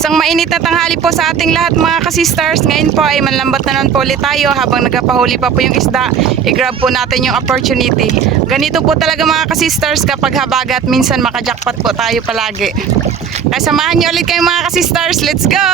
Isang mainit na tanghali po sa ating lahat mga ka-sisters. Ngayon po ay manlambat na naman po ulit tayo habang nagpapahuli pa po yung isda. I-grab po natin yung opportunity. Ganito po talaga mga ka-sisters kapag habagat, minsan makajackpot po tayo palagi. Kaya samahan niyo ulit kayo mga ka-sisters. Let's go!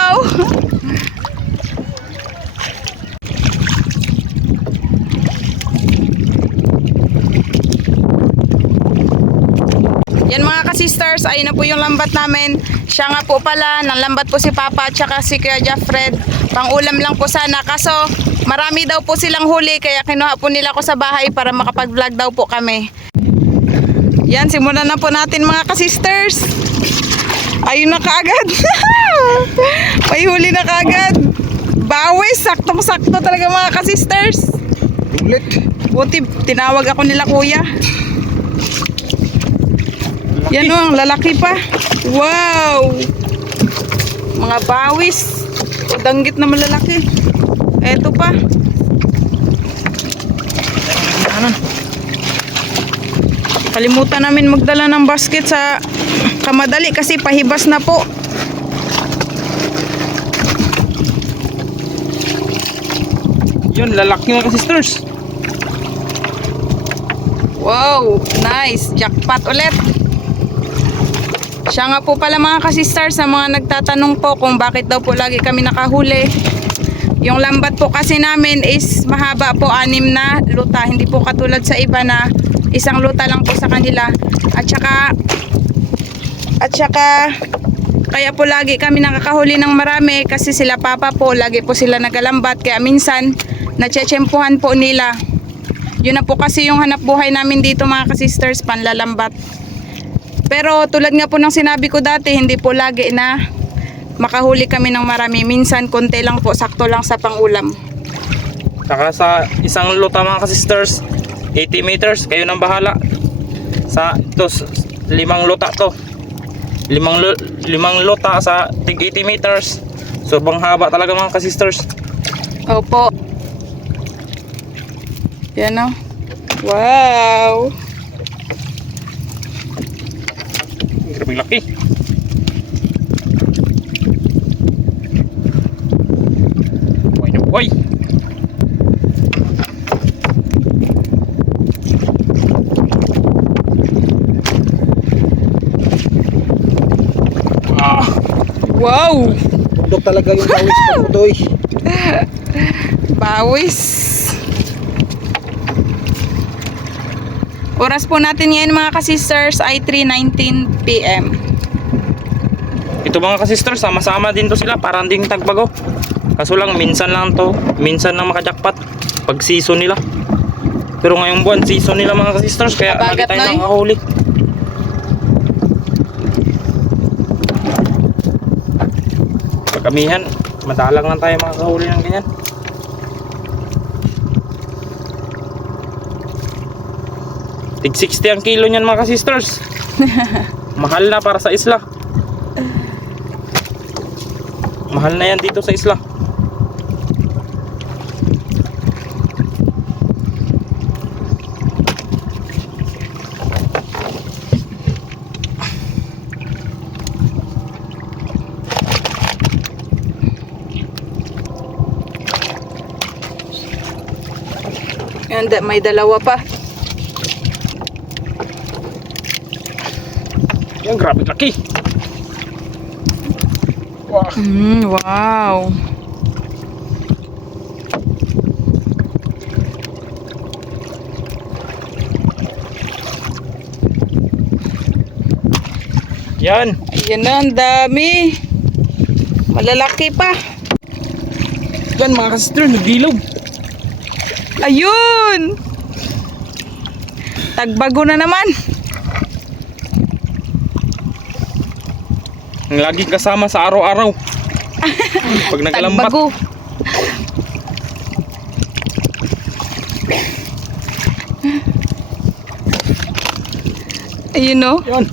Yan mga ka-sisters, ayun na po yung lambat namin. Siya nga po pala, nang lambat po si Papa at saka si Kuya Jeffred. Pang ulam lang po sana. Kaso marami daw po silang huli kaya kinuha po nila ako sa bahay para makapag-vlog daw po kami. Yan, simulan na po natin mga ka-sisters. Ayun na kaagad. May huli na kaagad. Bawis, saktong-sakto talaga mga ka-sisters. Ulit. Buti, tinawag ako nila kuya. Yan o, ang lalaki pa. Wow! Mga bawis. O, danggit na malalaki. Eto pa. Kalimutan namin magdala ng basket sa kamadali kasi pahibas na po. Yun, lalaki mga ka-sisters. Wow! Nice! Jackpot ulit! Siya nga po pala mga ka-sisters, sa mga nagtatanong po kung bakit daw po lagi kami nakahuli. Yung lambat po kasi namin is mahaba po, 6 na luta. Hindi po katulad sa iba na isang luta lang po sa kanila. At saka kaya po lagi kami nakakahuli ng marami kasi sila Papa po, lagi po sila nagalambat. Kaya minsan natsyetsyempuhan po nila. Yun na po kasi yung hanap buhay namin dito mga ka-sisters, panlalambat. Pero tulad nga po ng sinabi ko dati, hindi po lagi na makahuli kami ng marami. Minsan konti lang po, sakto lang sa pangulam. Saka sa isang luta mga ka-sisters, 80 meters, kayo nang bahala. Sa ito, 5 luta to. 5 luta sa tig 80 meters. So bang haba talaga mga ka-sisters. Opo. Yan o. Wow! Grabe laki. Buhay na buhay. Wow! Ito talaga yung bawis pa po doy. Bawis. Oras po natin ngayon mga ka-sisters ay 3:19 PM. Ito mga ka-sisters, sama-sama din to sila, parang ding tagbago. Kaso lang minsan lang to, minsan lang makajackpot pag season nila. Pero ngayong buwan season nila mga ka-sisters, kaya lagi tayo nakahuli. Pagkamihan, madalang lang tayo makakahuli ng ganyan. Tig 60 ang kilo niyan mga ka-sisters. Mahal na para sa isla. Mahal na yan dito sa isla. And may dalawa pa. Yan, grabe laki. Wow. Wow. Yan. Ayan na, ang dami. Malalaki pa. Yan mga ka-sisters, nagdilaw. Ayun! Tagbago na naman. Ang laging kasama sa araw-araw. Pag naglambat. Tagbago. Ayun o. Yan.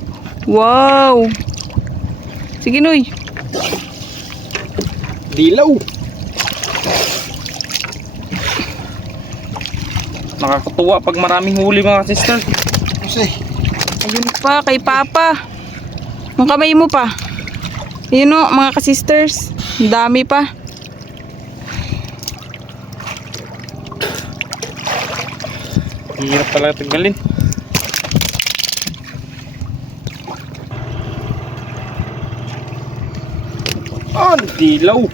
Wow. Sige Noy. Dilaw. Nakakatuwa pag maraming huli mga sister. Ayun pa, kay Papa. Ang kamay mo pa. Yun o, mga ka-sisters. Ang dami pa. Hirap talaga tanggalin. Ah, dilaw.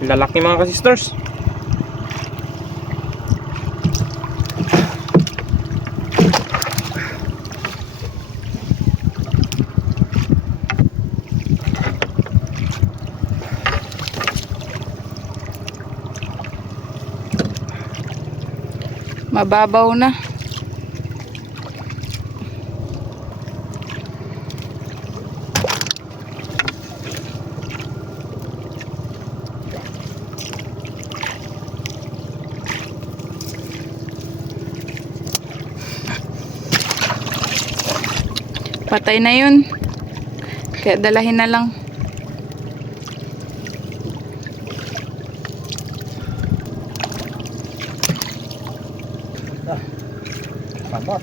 Lalaki mga ka-sisters. Mababaw na. Patay na yun. Kaya dalahin na lang. Tama.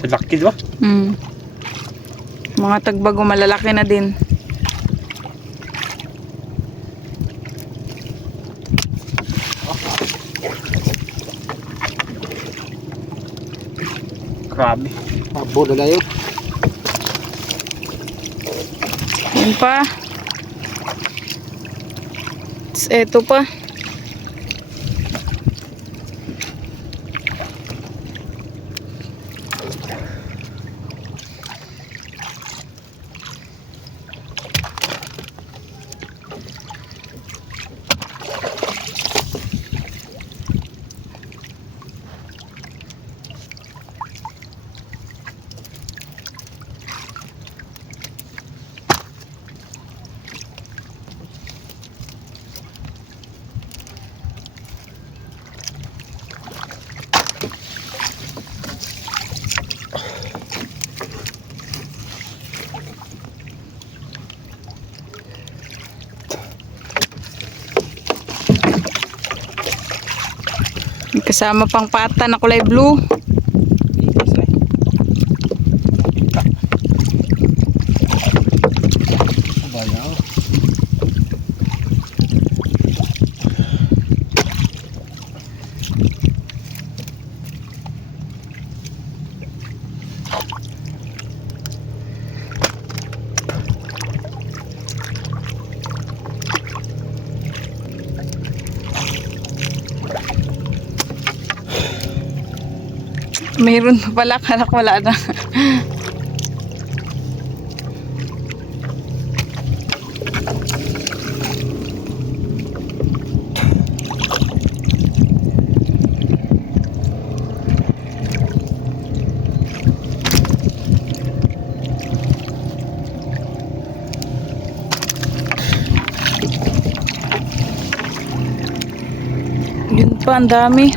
Sa laki diba? Mga tagbago malalaki na din. Grabe. Abo na yun. Yun pa. Eto pa. Kasama pang pata na kulay blue. Ipas na eh. Bayaw. Mayroon pa pala, kalak wala na. Yun pa, ang dami.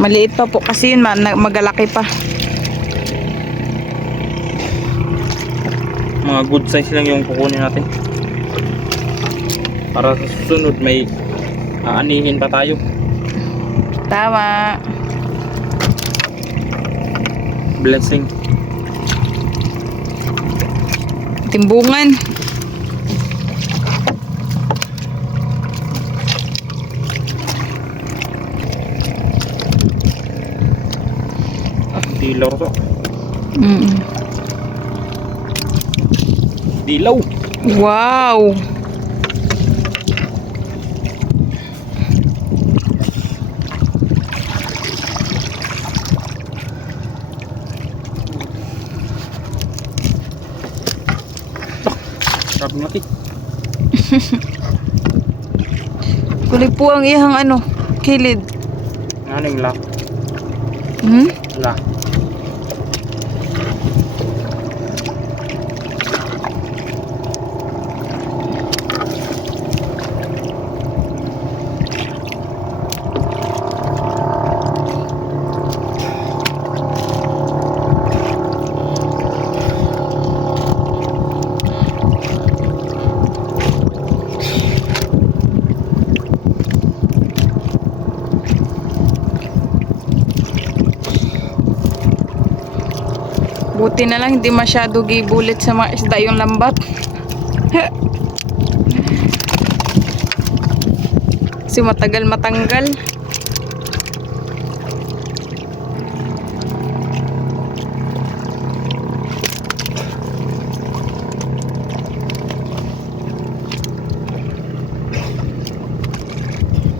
Maliit pa po kasi yun, magalaki pa. Mga good size lang yung kukunin natin. Para sa susunod may aanihin pa tayo. Tama. Blessing. Timbungan. Dilaw to. Mm. Dilaw. Wow. Grabe mati. Kulay po ang ihang ano, kilid. Ano yung la? La. Buti na lang hindi masyado gibulit sa mga isda yung lambat. Kasi matagal matanggal.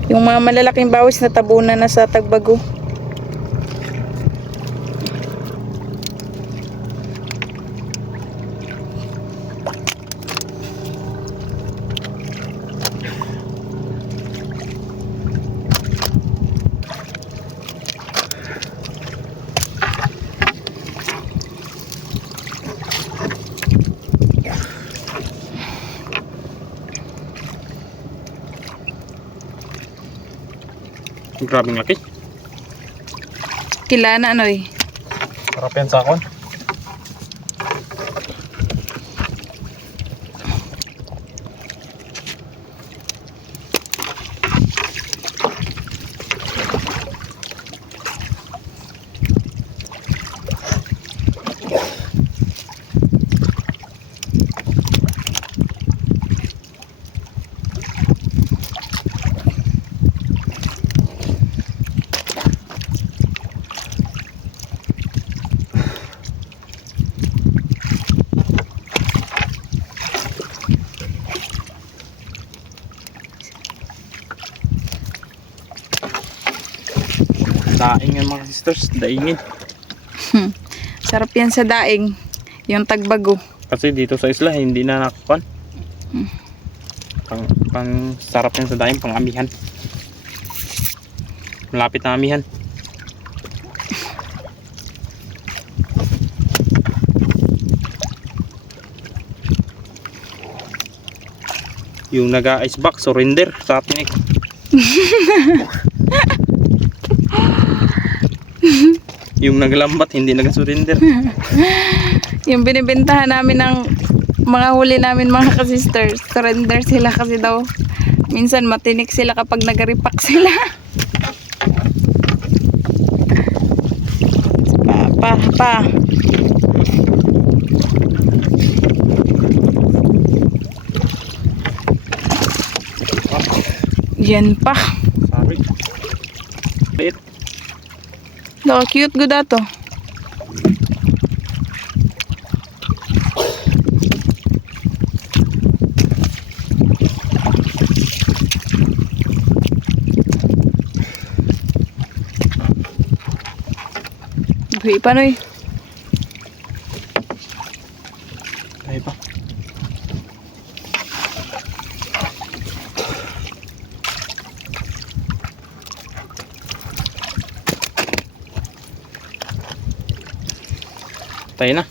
Yung mga malalaking bawis na tabunan na sa tagbago. Grabing laki. Kilana ano eh. Sarap yan sa akon. Daing yan mga sisters, daingin. Sarap yan sa daing. Yung tagbago. Kasi dito sa isla hindi na nakukuhan. Pang sarap yan sa daing, pang amihan. Malapit na amihan. Yung nag-ice box, surrender sa atin eh. Yung naglambat, hindi nag-surrender. Yung binibentahan namin ng mga huli namin mga ka-sisters, surrender sila kasi daw minsan matinik sila kapag nag-repack sila. Pa. Yan pa. Sorry. Wait. Look, cute good ato. Buhi pa noy. Tayo pa. Tayo na.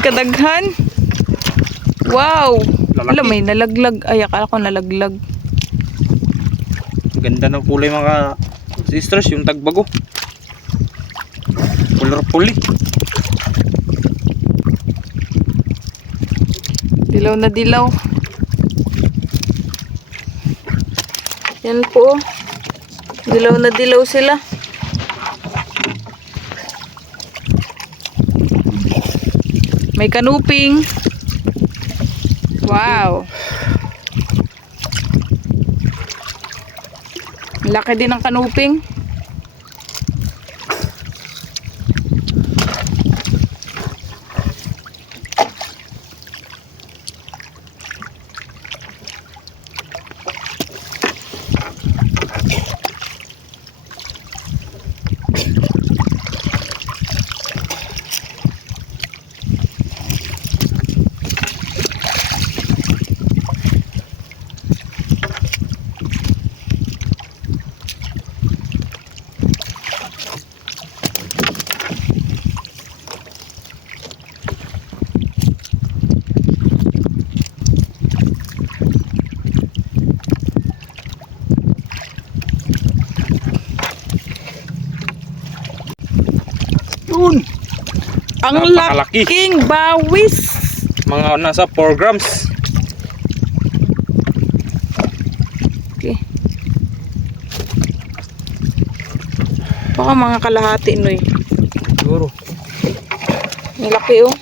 Kadaghan. Wow. Lalaki. Alam, may nalaglag. Ay, akala ko nalaglag. Ganda ng kulay mga sisters, yung tagbago. Colorful eh. Dilaw na dilaw. Yan po. Dilaw na dilaw sila. May kanuping. Wow. Laki din ng kanuping. Ang Napakalaki. laking bawis. Mga nasa 4 grams. Okay. Baka mga kalahati, Noy. Siguro. Ang laki, oh.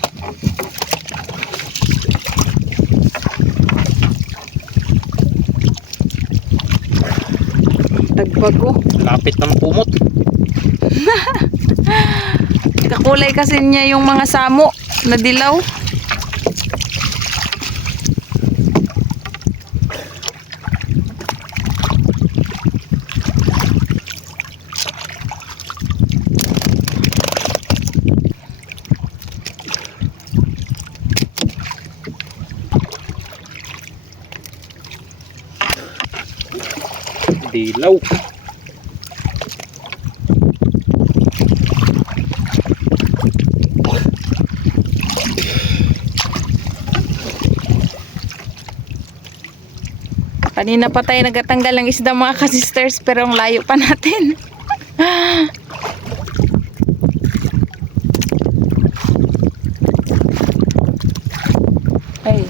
Tagbago. Lapit na makumot. Kakulay kasi niya yung mga samo na dilaw. Dilaw. Kanina pa tayo nagatanggal ng isda mga ka-sisters, pero ang layo pa natin. Ay.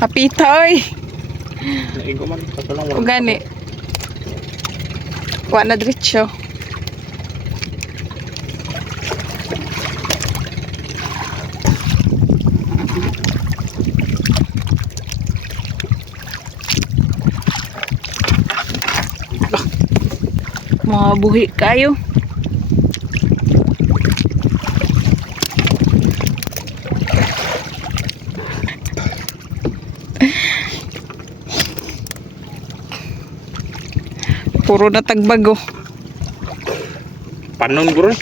Hapita, oy. Naigo man. Tatulong O gani. Kuha na diretso. Mga buhi kayo. Puro na tagbago. Panon bro.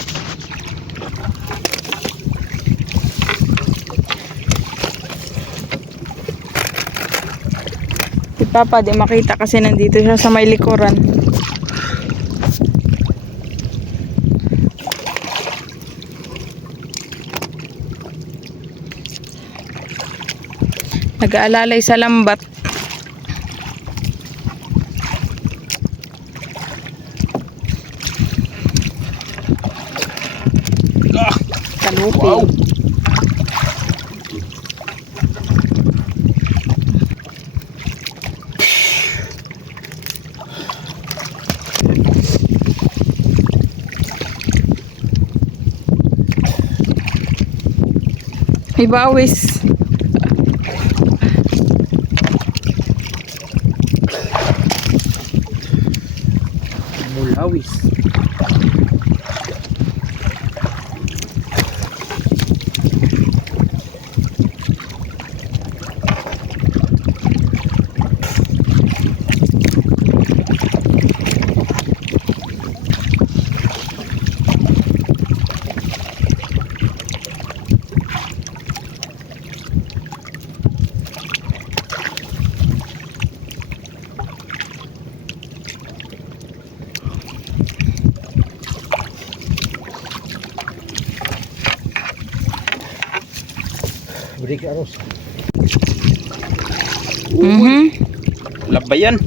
Si Papa di makita kasi nandito siya sa may likuran. Nag-aalalay sa lambat. Kalupi. Wow. May bawis. Mulawis. Break aros. Labayan.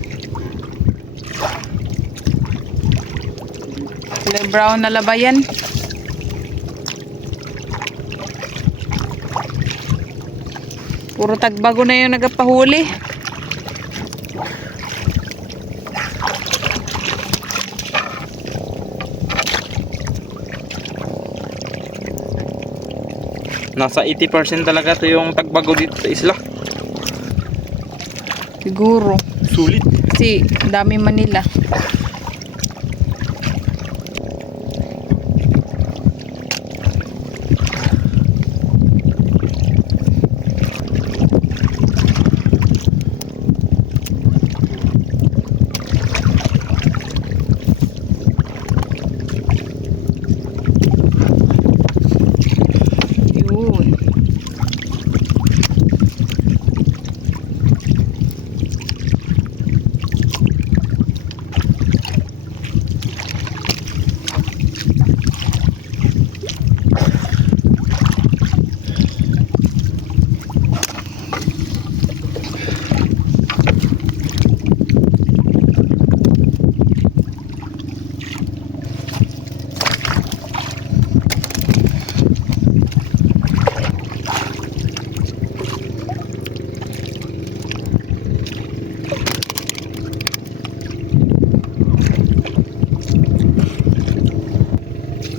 Kulay brown na labayan. Puro tagbago na yung nagapahuli. Nasa 80% talaga to yung tagbago dito sa isla. Siguro. Sulit. Kasi dami Manila. Yun.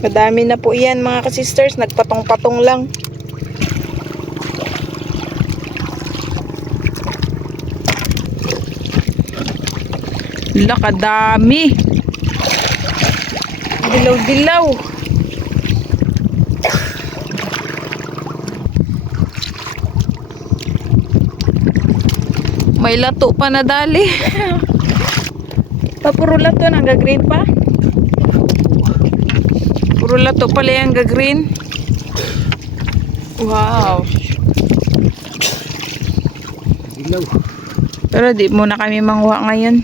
Madami na po yan mga ka-sisters. Nagpatong-patong lang. Kadami. Dilaw-dilaw. May lato pa na dali. Puro lato nang green pa. Puro lato pala yung green. Wow. Dilaw. Pero di muna kami mangwa ngayon.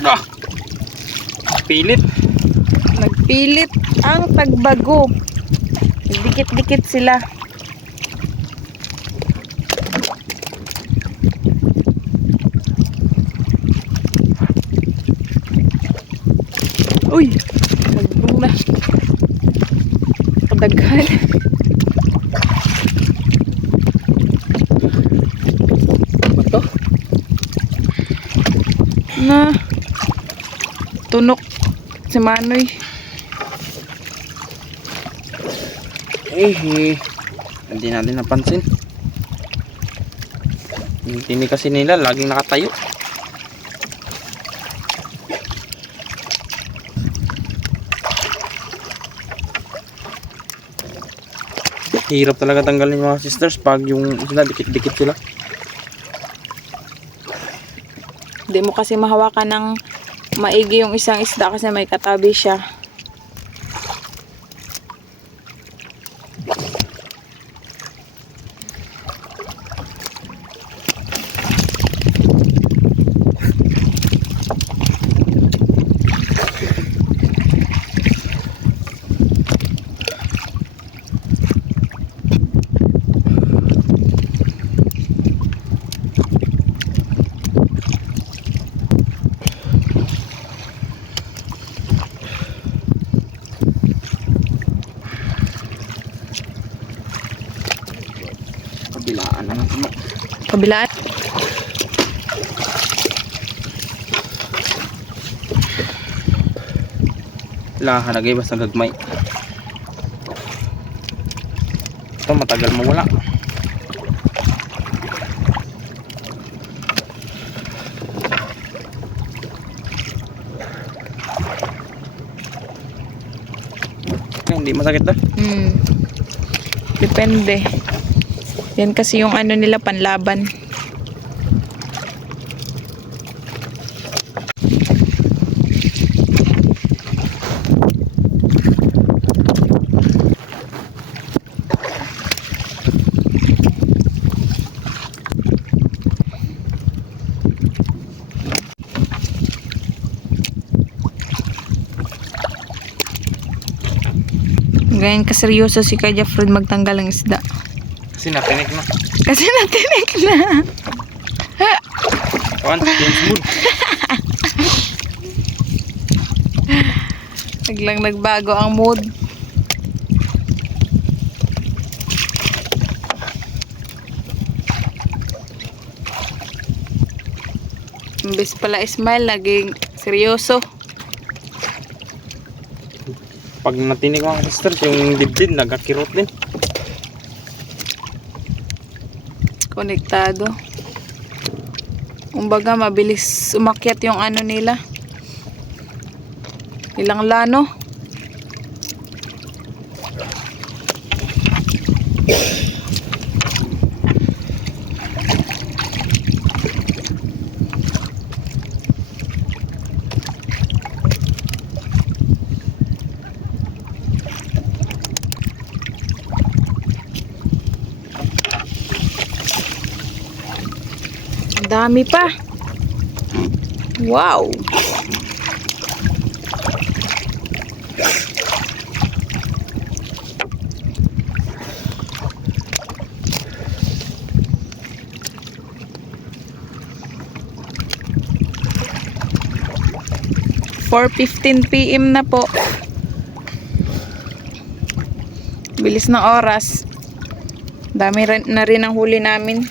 Ah! Pilit. Nagpilit ang tagbago. Dikit-dikit sila. Uy! Nagbong na. Kadaghan. Bato. Na. Tunok si Manoy. Hindi natin napansin. Yung tini kasi nila laging nakatayo. Hirap talaga tanggalin yung mga sisters pag yung sila dikit-dikit sila. Hindi mo kasi mahawakan ng maigi yung isang isda kasi may katabi siya. Kabilaan na natin. Kabilaan. Lahan lagi basta gagmay. Ito matagal mawala. Hindi masakit na. Depende. Yan kasi yung ano nila panlaban. Ganyan kaseryoso si Kuya Fred magtanggal ng isda. Kasi natinik na. Kasi natinik na. Kawan, change mood. Biglang nagbago ang mood. Imbes pala smile, naging seryoso. Pag natinig mga sisters, yung dibdib nagkakirot din. Konektado. Kumbaga mabilis umakyat yung ano nila. Ilang lano. Ang dami pa. Wow. PM na po. Bilis ng oras. Dami na rin ang huli namin.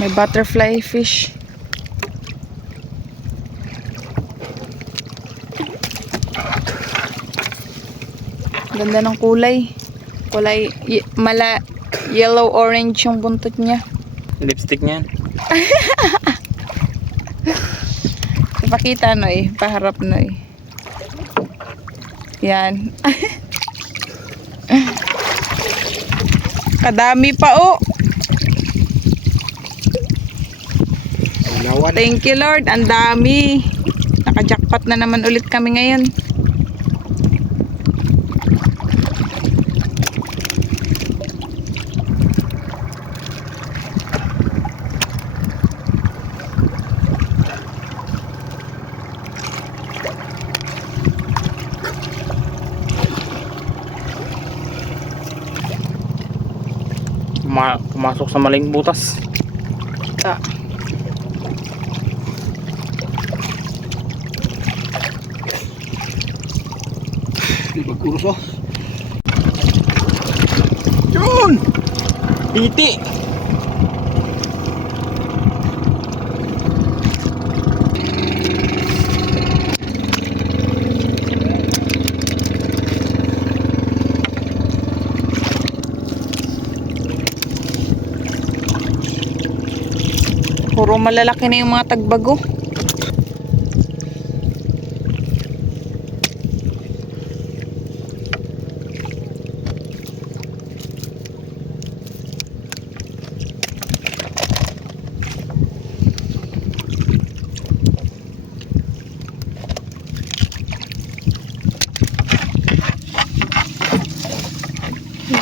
May butterfly fish. Ganda ng kulay. Kulay yellow orange yung buntot niya. Lipstick niyan. Ipakita no eh, paharap no eh. Yan. Kadami pa oh. Lawan. Thank you Lord, ang dami. Naka-jackpot na naman ulit kami ngayon. Pumasok sa maling butas. Ah. Di magkurus oh. Yun! Piti! Puro malalaki na yung mga tagbago.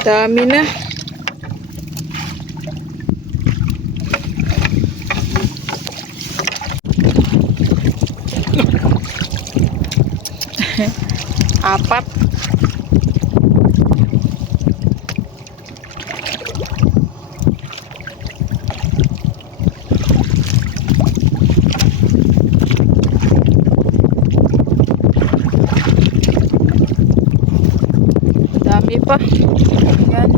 Dami na. Apat. Dami pa. Yan.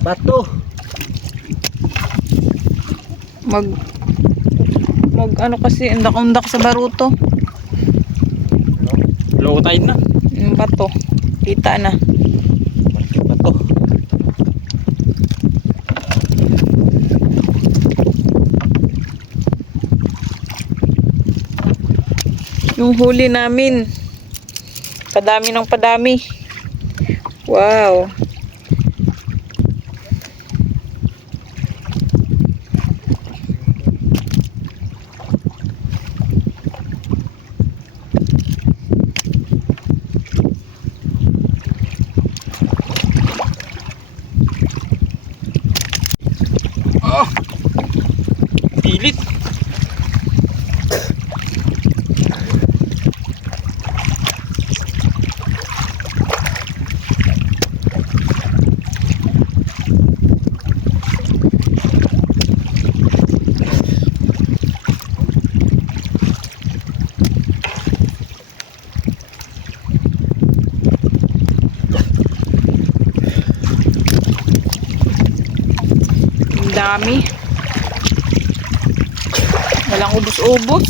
Bato. Mag ano kasi undak-undak sa baruto. Low tide na. Yung bato. Kita na. Malaking bato. Yung huli namin. Padami ng padami. Wow. Pilit. Ang dami. Walang ubos-ubos.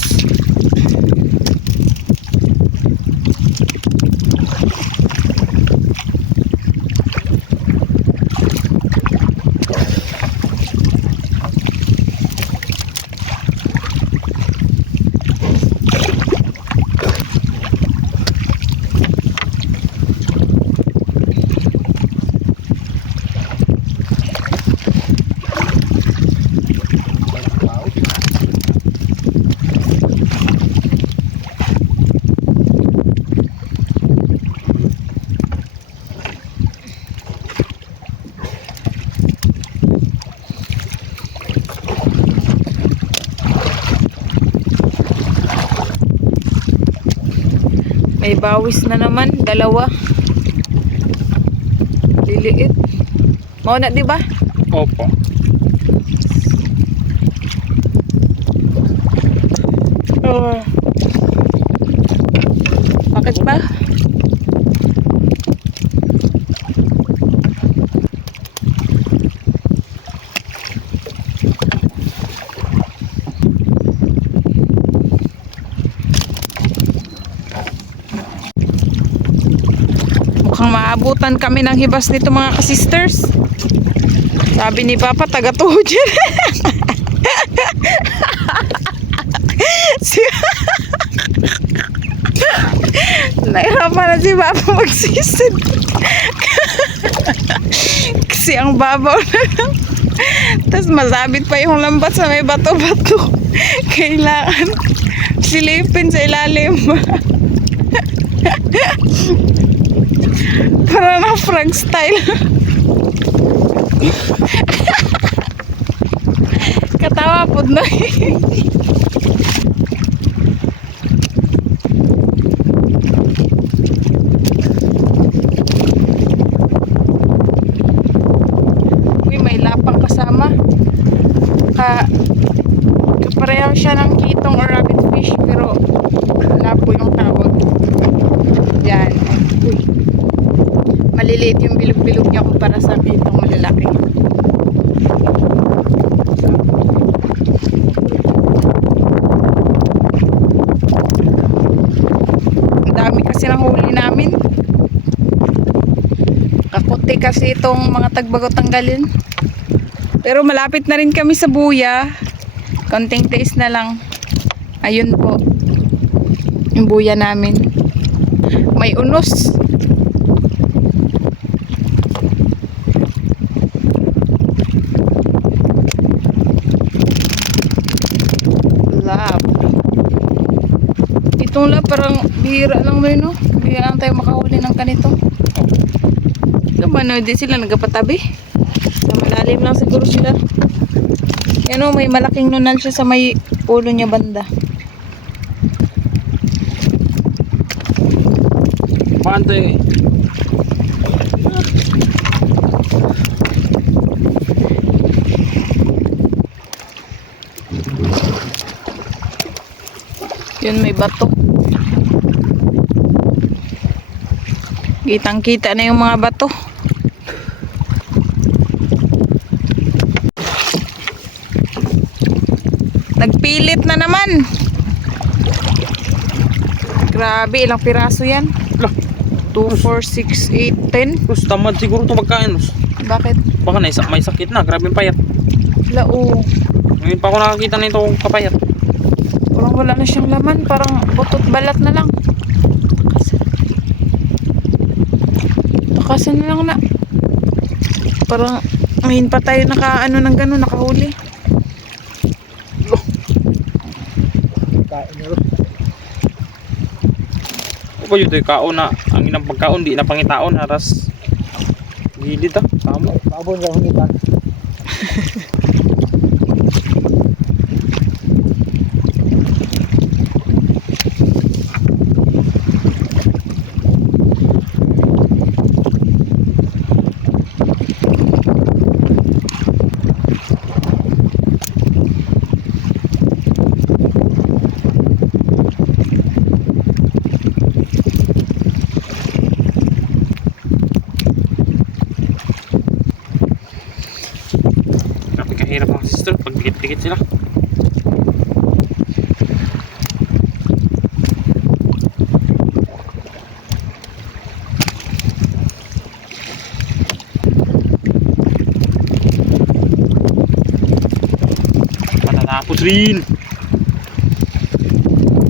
May bawis na naman, dalawa. Liliit. Mau na, di ba? Opo. Oh. Bakit ba? Mukhang maabutan kami ng hibas nito mga ka-sisters. Sabi ni Papa, taga-tuhod yan. Nahirapan na si Papa magsisid. Kasi ang babaw na lang. Tapos masabit pa yung lambat sa may bato-bato. Kailangan silipin sa ilalim. Para na frog style. Katawa po na. Uy, may lapang kasama. Kapareho siya ng kitong or rabbit fish, pero lapo yung tawag. Yan. Uy. Maliliit yung bilog-bilog niya kumpara sa kitong malalaki. Ang dami kasi ng huli namin. Kakuti kasi itong mga tagbagot tanggalin. Pero malapit na rin kami sa buya. Konting taste na lang. Ayun po. Yung buya namin. May unos. Lab. Itong lab parang bihira lang rin, no? Bihira lang tayo makahuli ng ganito. Diba, di sila nagpatabi? Sa malalim lang siguro sila. Yan o, may malaking nunal siya sa may ulo niya banda. Pantay. Yun, may bato. Kitang-kita na yung mga bato. Nagpilit na naman. Grabe, ilang piraso yan? Lah, 2, 4, 6, 8, 10. Kus, tamad siguro to magkain. Kus. Bakit? Baka may sakit na, grabe yung payat. Lao. Ngayon pa ako nakakita nito kapayat. Parang wala na siyang laman. Parang butot balat na lang. Takasan na lang na. Parang ngayon pa tayo nakaano ng gano'n, nakahuli. Kain na rin. O ba yun, kaon na, ang inang pagkaon, di na pangitaon, haras gilid tama. Paabon lang hungitan. Grabe kahirap mga sister, pag dikit-dikit sila. Matatapos rin.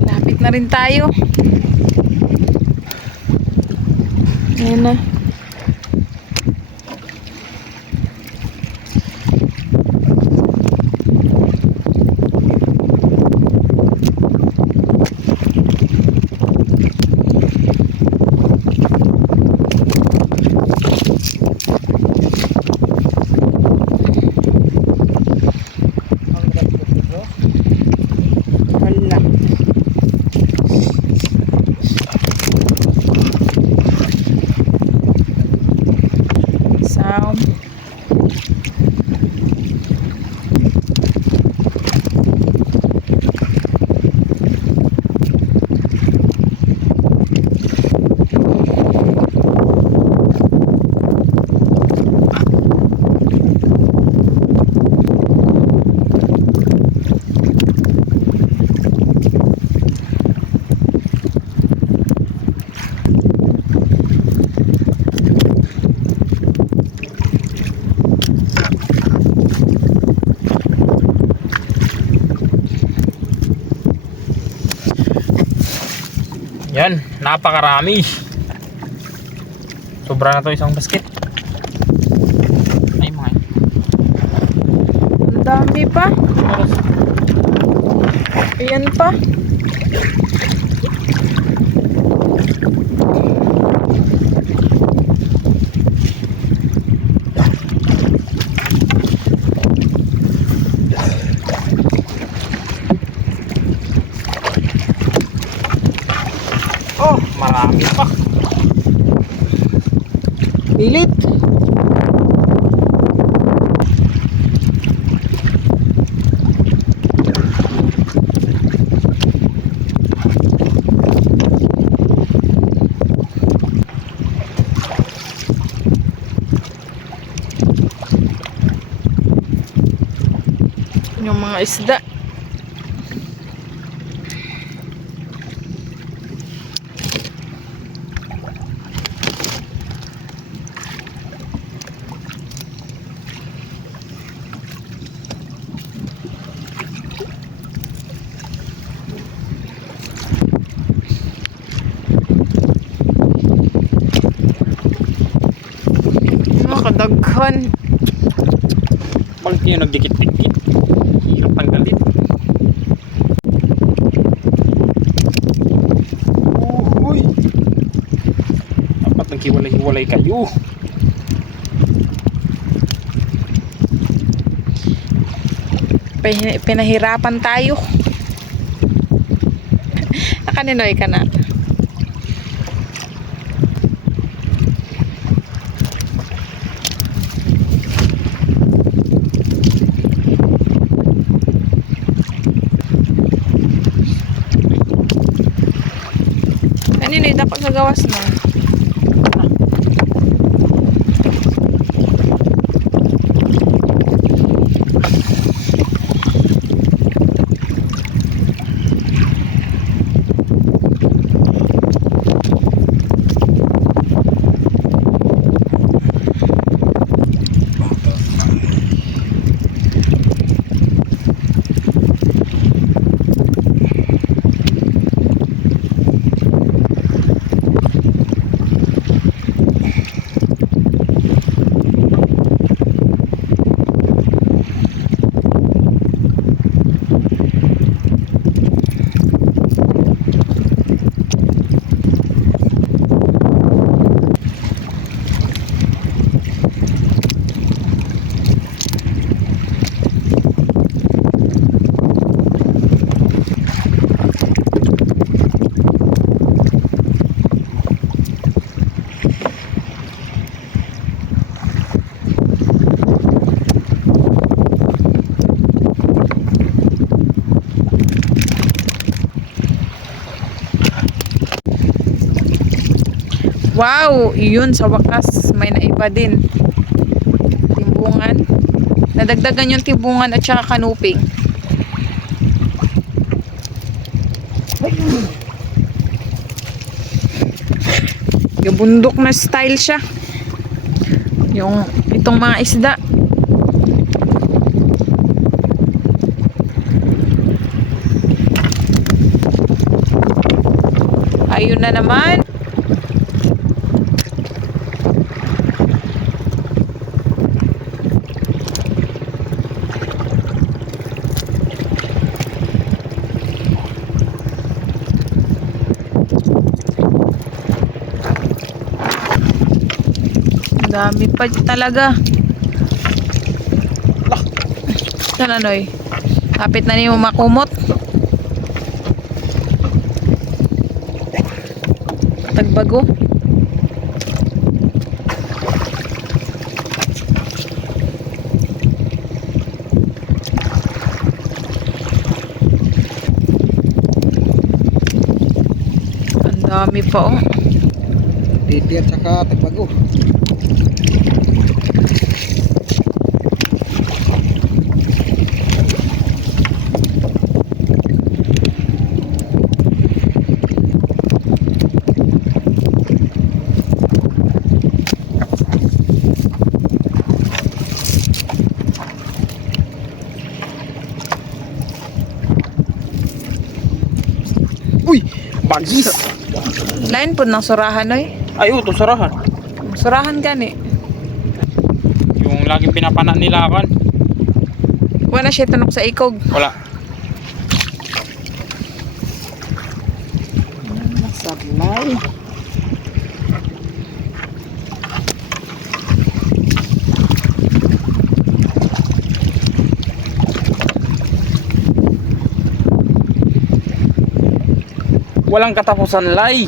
Lapit na rin tayo. Ayan na. Wala. Sound. Yan, napakarami. Sobra na to isang basket. Ay mga yun. Ang dami pa. Ayan pa. Oh, marami pa. Pilit. Yung mga isda. Kadaghan. Bakit yung nagdikit-dikit? Hirap tanggalin. Uy! Dapat naghiwalay-hiwalay kayo. Pinahirapan tayo. Nakaninoy ka na. Kaninoy dapat sa gawas na. Wow, yun sa wakas may naiba din. Timbungan. Nadagdagan yung timbungan at saka kanuping. Yung bundok na style siya. Yung itong mga isda. Ayun na naman. Dami pa talaga. Saan Noy? Kapit na niyo makumot. Tagbago. Ang dami pa oh. Titi at saka Tagbago. Uy! Bagis! Lain po ng surahan Noy. Ay, ito sarahan. Surahan gani. Yung laging pinapana nila kan. Wala siya tunok sa ikog. Wala. Sablay. Walang katapusan lay.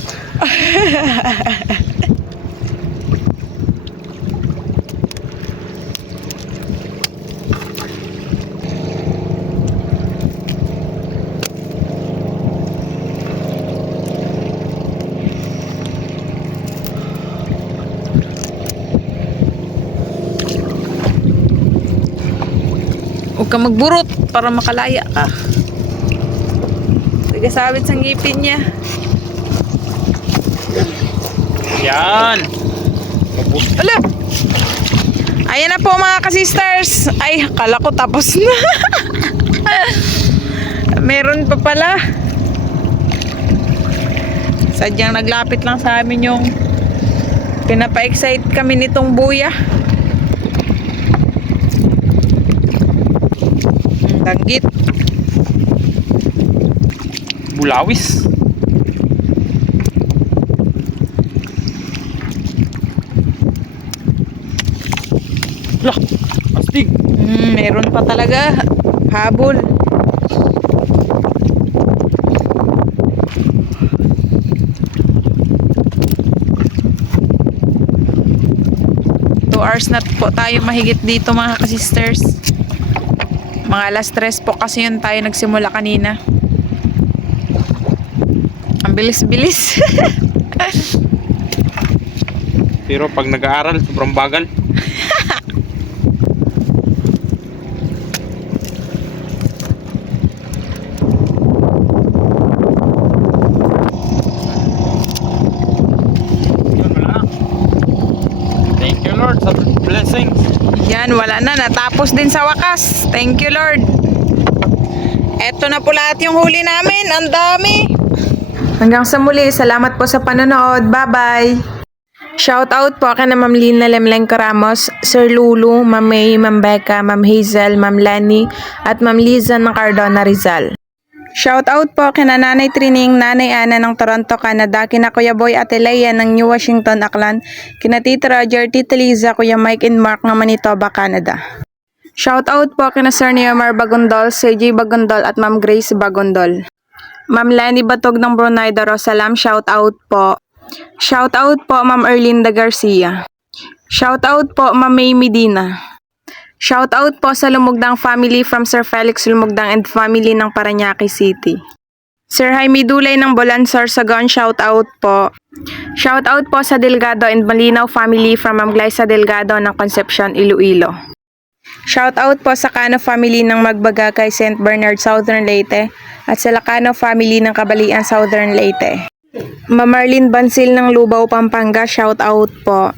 Huwag ka magburot para makalaya ka. Tagasabit sa ngipin niya. Yan. Ala! Ayan na po mga kasisters. Ay, akala ko tapos na. Meron pa pala. Sadyang naglapit lang sa amin yung pinapa-excite kami nitong buya. Danggit. Bulawis. Lah, astig. Meron pa talaga. Habol. Hours na po tayo mahigit dito mga kasisters. Mga alas 3 po kasi yun tayo nagsimula kanina. Ang bilis-bilis. Pero pag nag-aaral, sobrang bagal. Yun, wala na. Thank you Lord sa blessings. Yan, wala na. Natapos din sa wakas. Thank you, Lord. Eto na po lahat yung huli namin. Ang dami. Hanggang sa muli. Salamat po sa panonood. Bye-bye. Shout out po kay na Ma'am Lina Lemlengco Ramos, Sir Lulu, Ma'am May, Ma'am Becca, Ma'am Hazel, Ma'am Lani, at Ma'am Liza ng Cardona Rizal. Shout out po kina Nanay Trining, Nanay Ana ng Toronto, Canada, kina Kuya Boy at Leia ng New Washington, Aklan, kina Tita Roger, Tita Liza, Kuya Mike and Mark ng Manitoba, Canada. Shout out po kina Sir Neomar Bagondol, CJ Bagondol at Ma'am Grace Bagondol. Ma'am Lani Batog ng Brunei Darussalam, shout out po. Shout out po Ma'am Erlinda Garcia. Shout out po Ma'am May Medina. Shout out po sa Lumugdang family from Sir Felix Lumugdang and family ng Parañaque City. Sir Jaime Dulay ng Bolansor, Sagon, shout out po. Shout out po sa Delgado and Malinaw family from Ma'am Glyza Delgado ng Concepcion, Iloilo. Shout out po sa Cano family ng Magbaga kay St. Bernard, Southern Leyte at sa Lacano family ng Kabalian, Southern Leyte. Ma'am Marlene Bansil ng Lubao, Pampanga, shout out po.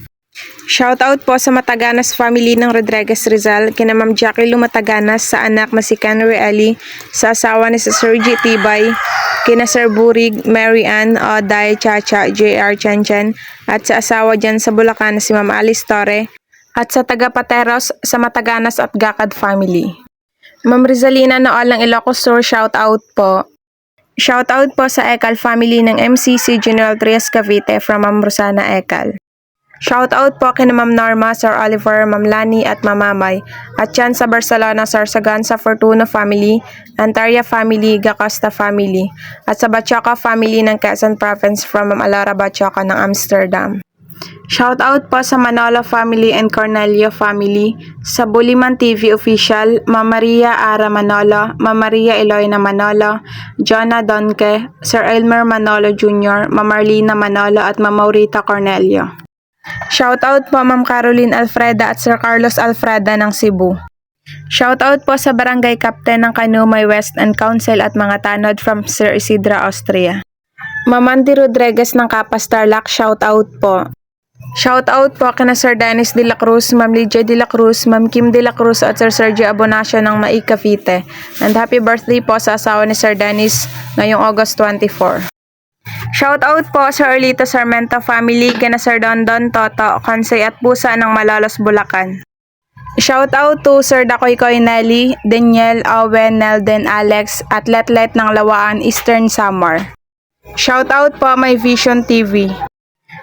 Shout out po sa Mataganas family ng Rodriguez Rizal, kina Ma'am Jackie Lumataganas sa anak na si Kenry Ali, sa asawa ni si Sir G. Tibay, kina Sir Burig, Mary Ann, Oday, Chacha, JR Chenchen, at sa asawa dyan sa Bulacan na si Ma'am Alice Torre, at sa taga Pateros sa Mataganas at Gacad family. Ma'am Rizalina Noal ng Ilocos Sur, shout out po. Shout out po sa Ekal family ng MCC General Trias Cavite from Ma'am Rosana Ekal. Shout out po kina Ma'am Norma, Sir Oliver, Ma'am Lani at Mamamay, at yan sa Barcelona, Sir Sagan sa Fortuno family, Antaria family, Gacosta family, at sa Bachoca family ng Quezon Province from Ma'am Alara Bachoca ng Amsterdam. Shout out po sa Manolo family and Cornelio family, sa Buliman TV official, Ma'am Maria Ara Manolo, Ma'am Maria Eloyna Manolo, Jonah Donke, Sir Elmer Manolo Jr., Ma'am Marlina Manolo at Ma'am Maurita Cornelio. Shout out po Ma'am Caroline Alfreda at Sir Carlos Alfreda ng Cebu. Shout out po sa Barangay Captain ng Canumay West and Council at mga tanod from Sir Isidra, Austria. Ma'am Andy Rodriguez ng Kapas Tarlac, shout out po. Shout out po kina Sir Dennis de la Cruz, Ma'am Lydia de la Cruz, Ma'am Kim de la Cruz at Sir Sergio Abonacio ng Mai Cavite. And happy birthday po sa asawa ni Sir Dennis ngayong August 24. Shout out po sa Erlito Sarmento family, kina Sir Dondon Toto, Kansay at Pusa ng Malolos, Bulacan. Shout out to Sir Dakoy Koy Nelly, Daniel, Owen, Nelden, Alex at Letlet ng Lawaan, Eastern Samar. Shout out po My Vision TV.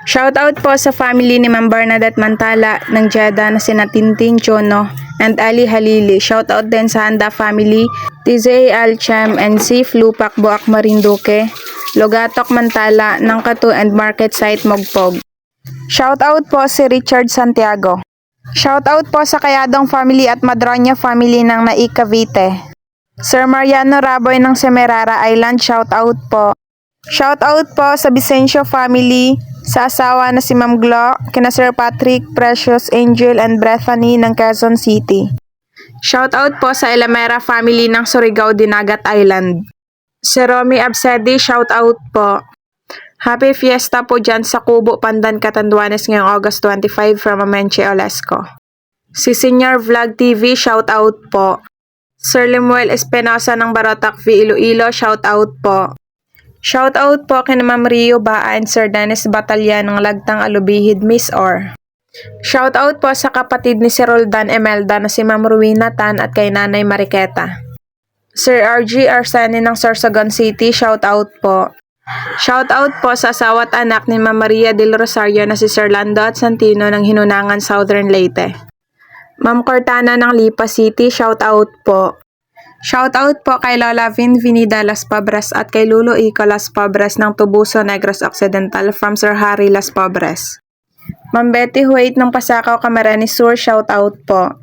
Shout out po sa family ni Ma'am Bernadette Mantala ng Jeddah na sina Tintin Chono and Ali Halili. Shout out din sa Handa family, TJ Alchem and Sif Lupak Buak Marinduque, Logatok Mantala ng Katu and Market Site Mogpog. Shout out po si Richard Santiago. Shout out po sa Kayadong family at Madroña family ng Nai Cavite. Sir Mariano Raboy ng Semerara Island, shout out po. Shout out po sa Vicencio family, sa asawa na si Ma'am Glo, kina Sir Patrick, Precious, Angel and Bethany ng Quezon City. Shout out po sa Elamera family ng Surigao, Dinagat Island. Si Romy Absedi, shout out po. Happy Fiesta po dyan sa Kubo, Pandan, Catanduanes ngayong August 25 from Amenche Olesco. Si Senior Vlog TV, shout out po. Sir Lemuel Espinosa ng Barotac V, Iloilo, shout out po. Shout out po kina Ma'am Rio Baa and Sir Dennis Batalya ng Lagtang Alubihid, Miss Or. Shout out po sa kapatid ni Sir Roldan Emelda na si Ma'am Ruina Tan at kay Nanay Mariqueta. Sir RG Arsene ng Sorsogon City, shout out po. Shout out po sa asawa at anak ni Ma'am Maria del Rosario na si Sir Lando at Santino ng Hinunangan, Southern Leyte. Ma'am Cortana ng Lipa City, shout out po. Shout out po kay Lola Vin Vinida Las Pobres at kay Lulo Ico Las Pobres ng Tubuso, Negros Occidental from Sir Harry Las Pobres. Ma'am Betty Huwait ng Pasakaw, Camarines Sur, shout out po.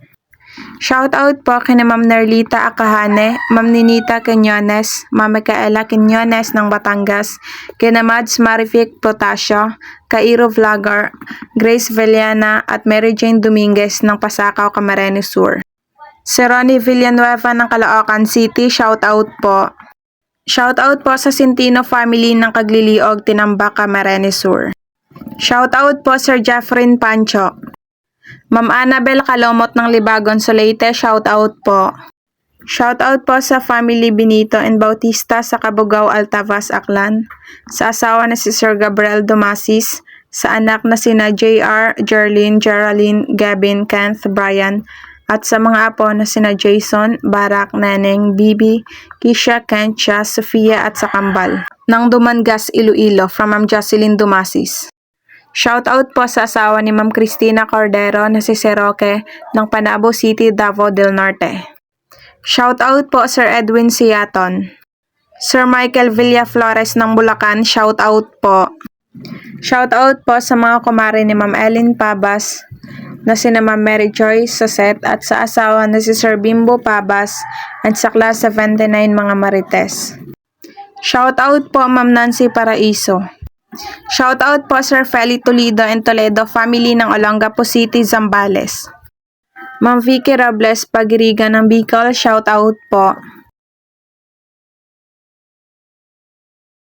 Shout out po kina Ma'am Nerlita Akahane, Ma'am Ninita Quinones, Ma'am Micaela Quinones ng Batangas, kina Mads Marific Potasio, Kairo Vlogger, Grace Veliana at Mary Jane Dominguez ng Pasakaw, Camarines Sur. Si Ronnie Villanueva ng Caloocan City, shout out po. Shout out po sa Sintino family ng Kagliliog, Tinambak, Camarines Sur. Shout out po Sir Jeffrin Pancho. Ma'am Annabel Kalomot ng Libagon, Solete, shout out po. Shout out po sa family Benito and Bautista sa Cabugao, Altavas, Aklan. Sa asawa na si Sir Gabriel Dumasis, sa anak na sina JR, Jerlyn, Geraldine, Gavin, Kenneth, Brian, at sa mga apo na sina Jason, Barak, Neneng, Bibi, Kisha, Kensha, Sofia at sa Kambal ng Dumangas, Iloilo from Ma'am Jocelyn Dumasis. Shout out po sa asawa ni Ma'am Cristina Cordero na si Seroque ng Panabo City, Davao del Norte. Shout out po Sir Edwin Siaton. Sir Michael Villaflores ng Bulacan, shout out po. Shout out po sa mga kumare ni Ma'am Ellen Pabas na sina Ma'am Mary Joy Soset at sa asawa na si Sir Bimbo Pabas at sa class 79 mga Marites. Shout out po Ma'am Nancy Paraiso. Shoutout po Sir Feli Toledo and Toledo family ng Olongapo City, Zambales. Ma'am Vicky Robles Pagiriga ng Bicol, shoutout po.